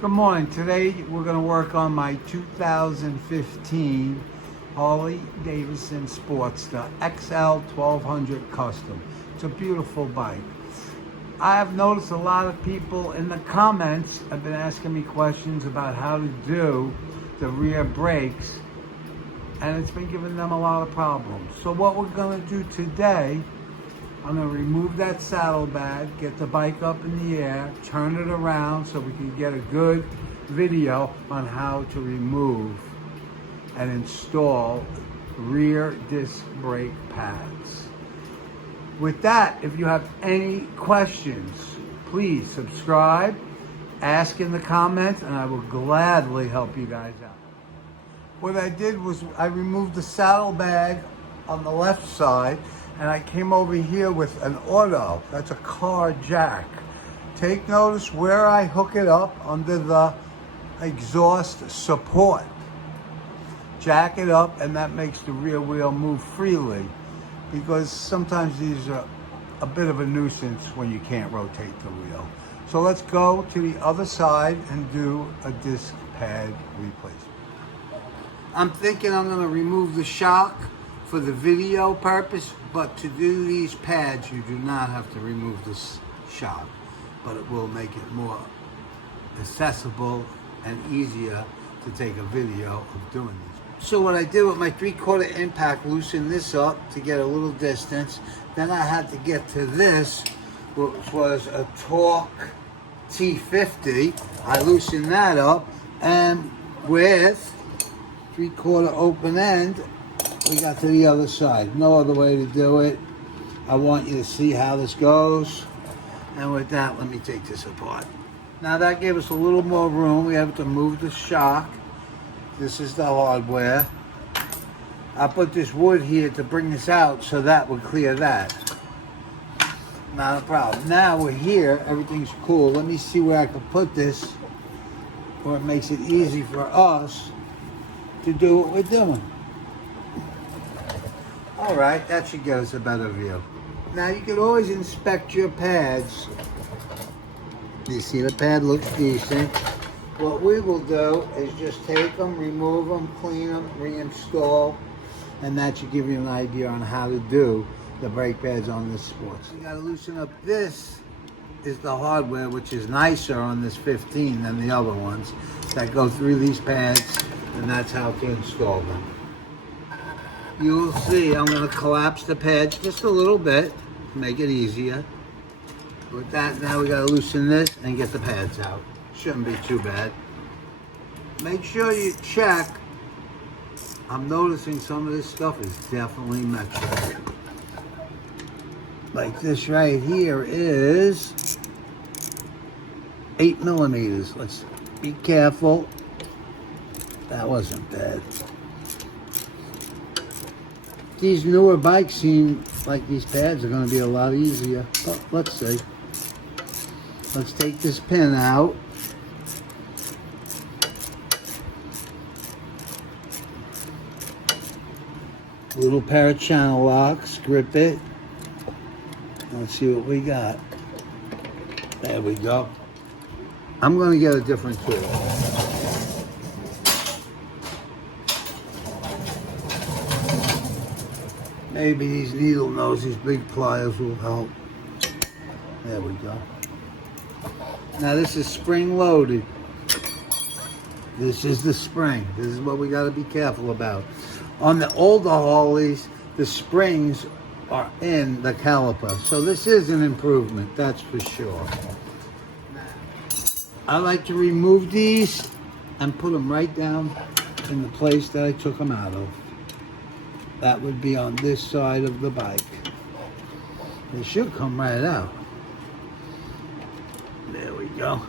Good morning. Today we're going to work on my 2015 Harley Davidson Sportster XL 1200 Custom. It's a beautiful bike. I have noticed a lot of people in the comments have been asking me questions about how to do the rear brakes, and it's been giving them a lot of problems. So what we're going to do today, I'm going to remove that saddlebag, get the bike up in the air, turn it around so we can get a good video on how to remove and install rear disc brake pads. With that, if you have any questions, please subscribe, ask in the comments, and I will gladly help you guys out. What I did was I removed the saddlebag on the left side, and I came over here with an auto. That's a car jack. Take notice where I hook it up under the exhaust support. Jack it up, and that makes the rear wheel move freely, because sometimes these are a bit of a nuisance when you can't rotate the wheel. So let's go to the other side and do a disc pad replacement. I'm thinking I'm going to remove the shock for the video purpose, but to do these pads you do not have to remove this shock, but it will make it more accessible and easier to take a video of doing these. So what I did with my 3/4 impact, loosen this up to get a little distance. Then I had to get to this, which was a Torque T50. I loosened that up, and with 3/4 open end, we got to the other side. No other way to do it. I want you to see how this goes. And with that, let me take this apart. Now that gave us a little more room. We have to move the shock. This is the hardware. I put this wood here to bring this out so that would clear that. Not a problem. Now we're here, everything's cool. Let me see where I can put this where it makes it easy for us to do what we're doing. All right, that should get us a better view. Now you can always inspect your pads. You see the pad looks decent. What we will do is just take them, remove them, clean them, reinstall, and that should give you an idea on how to do the brake pads on this Sportster. You gotta loosen up. This is the hardware, which is nicer on this 15 than the other ones that go through these pads, and that's how to install them. You'll see I'm going to collapse the pads just a little bit to make it easier. With that, now we got to loosen this and get the pads out. Shouldn't be too bad. Make sure you check. I'm noticing some of this stuff is definitely metric. Like this right here is 8 millimeters. Let's be careful. That wasn't bad. These newer bikes seem like these pads are going to be a lot easier. But let's see. Let's take this pin out. Little pair of channel locks. Grip it. Let's see what we got. There we go. I'm going to get a different tool. Maybe these needle nose, these big pliers will help. There we go. Now this is spring loaded. This is the spring. This is what we got to be careful about. On the older Harleys, the springs are in the caliper. So this is an improvement, that's for sure. I like to remove these and put them right down in the place that I took them out of. That would be on this side of the bike. They should come right out. There we go.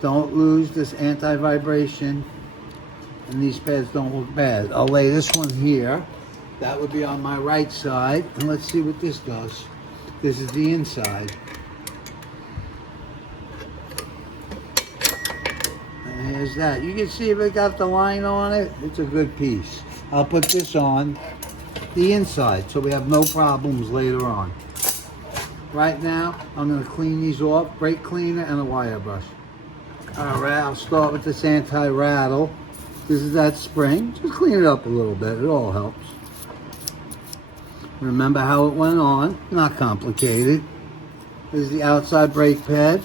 Don't lose this anti-vibration, and these pads don't look bad. I'll lay this one here. That would be on my right side, and let's see what this does. This is the inside. And there's that. You can see if it got the line on it. It's a good piece. I'll put this on the inside so we have no problems later on. Right now, I'm going to clean these off, brake cleaner and a wire brush. Alright, I'll start with this anti-rattle. This is that spring. Just clean it up a little bit, it all helps. Remember how it went on, not complicated. This is the outside brake pad.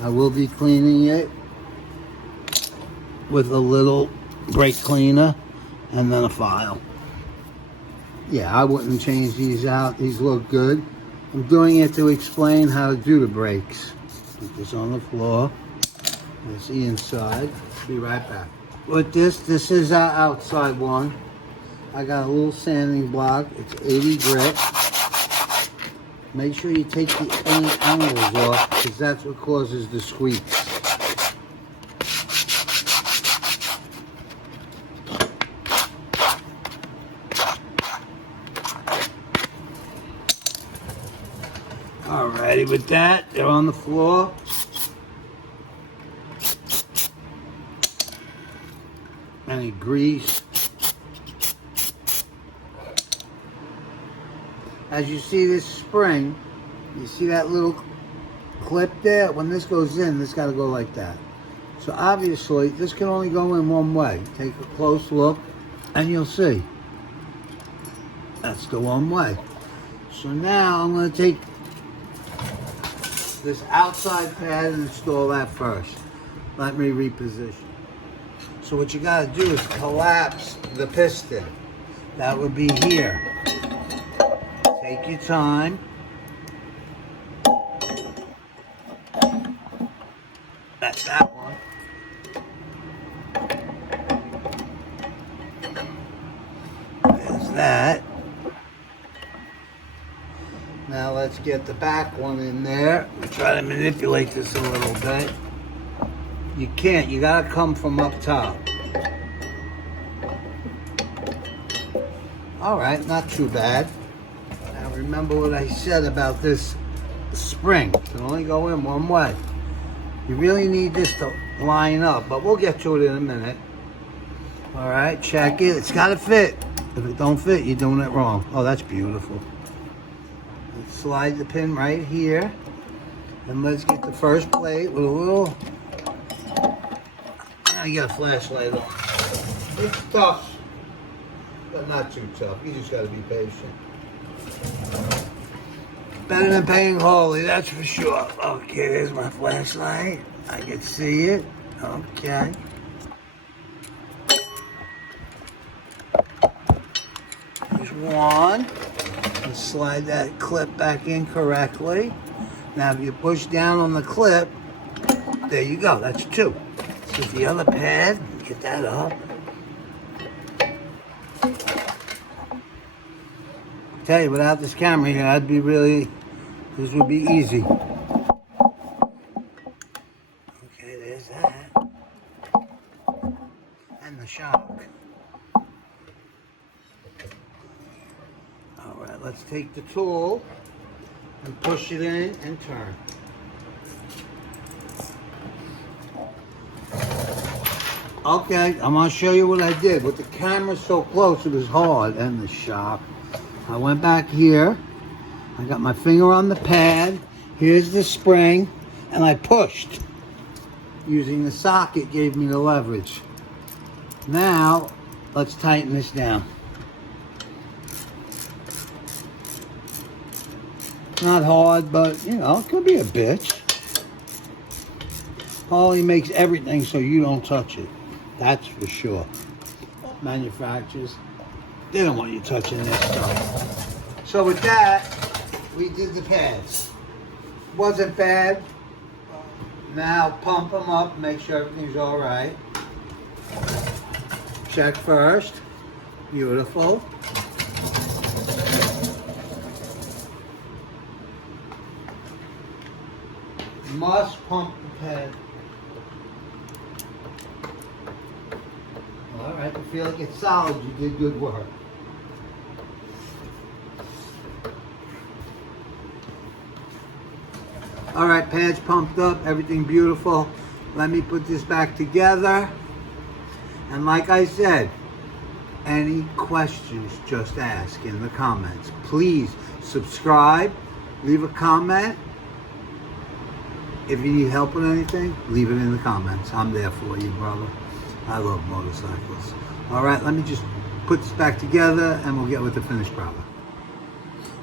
I will be cleaning it with a little brake cleaner and then a file. Yeah, I wouldn't change these out. These look good. I'm doing it to explain how to do the brakes. Put this on the floor. That's the inside. Be right back. With this is our outside one. I got a little sanding block. It's 80 grit. Make sure you take the angles off because that's what causes the squeaks. Alrighty, with that, they're on the floor. Any grease. As you see this spring, you see that little clip there? When this goes in, this got to go like that. So obviously, this can only go in one way. Take a close look, and you'll see. That's the one way. So now I'm going to take this outside pad and install that first. Let me reposition. So what you got to do is collapse the piston. That would be here. Take your time. That's that one. There's that. Now let's get the back one in there. We'll try to manipulate this a little bit. You can't, you gotta come from up top. All right, not too bad. Now remember what I said about this spring. It can only go in one way. You really need this to line up, but we'll get to it in a minute. All right, check it. It's gotta fit. If it don't fit, you're doing it wrong. Oh, that's beautiful. Let's slide the pin right here. And let's get the first plate with a little... Now you got a flashlight on. It's tough, but not too tough. You just gotta be patient. Better than paying Harley, that's for sure. Okay, there's my flashlight. I can see it. Okay. There's one. Let's slide that clip back in correctly. Now if you push down on the clip, there you go, that's two. Let's get the other pad, get that up. I tell you, without this camera here, I'd be really, this would be easy. Okay, there's that. And the shock. All right, let's take the tool and push it in and turn. Okay, I'm gonna show you what I did. With the camera so close, it was hard, and the shock. I went back here, I got my finger on the pad, here's the spring, and I pushed. Using the socket gave me the leverage. Now, let's tighten this down. Not hard, but, you know, it could be a bitch. Harley makes everything so you don't touch it. That's for sure. Manufacturers, they don't want you touching this stuff. So with that, we did the pads. Wasn't bad. Now pump them up, make sure everything's all right. Check first. Beautiful. Must pump the pad. All right, you feel like it's solid, you did good work. All right, pads pumped up, everything beautiful. Let me put this back together. And like I said, Any questions, just ask in the comments. Please subscribe, leave a comment. If you need help with anything, leave it in the comments. I'm there for you, brother. I love motorcycles. All right, let me just put this back together and we'll get with the finished product.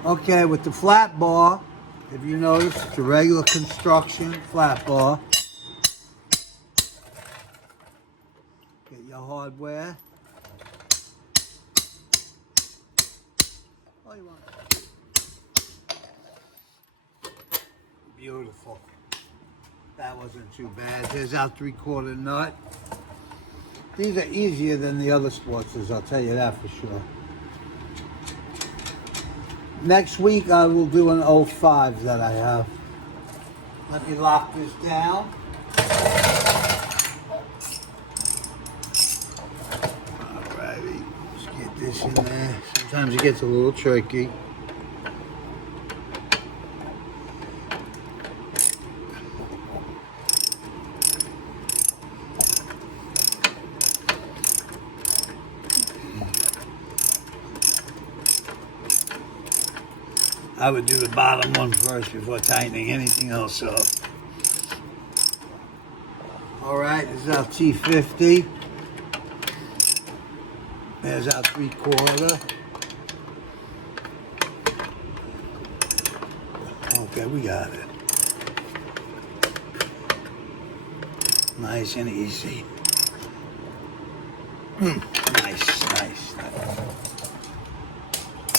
Okay, with the flat bar, if you notice, it's a regular construction flat bar. Get your hardware. All you want. Beautiful. That wasn't too bad. Here's our 3/4 nut. These are easier than the other Sportsters, I'll tell you that for sure. Next week I will do an 05 that I have. Let me lock this down. Alrighty, let's get this in there. Sometimes it gets a little tricky. I would do the bottom one first before tightening anything else up. All right, this is our T50. There's our 3/4. Okay, we got it. Nice and easy. Nice.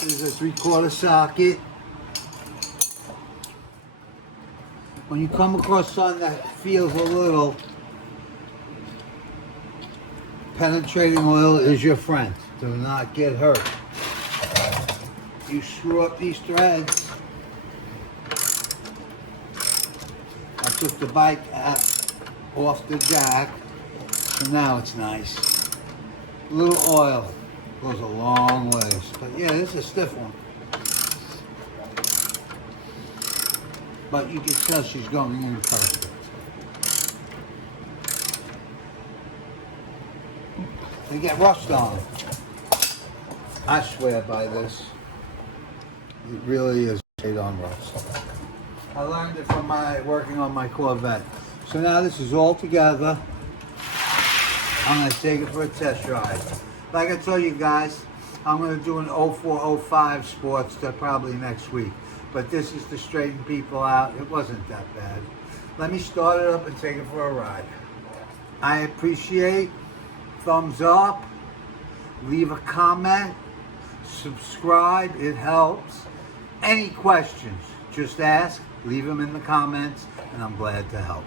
This is a 3/4 socket. When you come across something that feels a little, penetrating oil is your friend. Do not get hurt. You screw up these threads. I took the bike off the jack, so now it's nice. A little oil goes a long ways. But yeah, this is a stiff one. But you can tell she's going in perfect. They get rust on it. I swear by this. It really is made on rust. I learned it from working on my Corvette. So now this is all together. I'm going to take it for a test ride. Like I told you guys, I'm going to do an 04-05 Sportster probably next week. But this is to straighten people out. It wasn't that bad. Let me start it up and take it for a ride. I appreciate thumbs up, leave a comment, subscribe, it helps. Any questions, just ask, leave them in the comments, and I'm glad to help.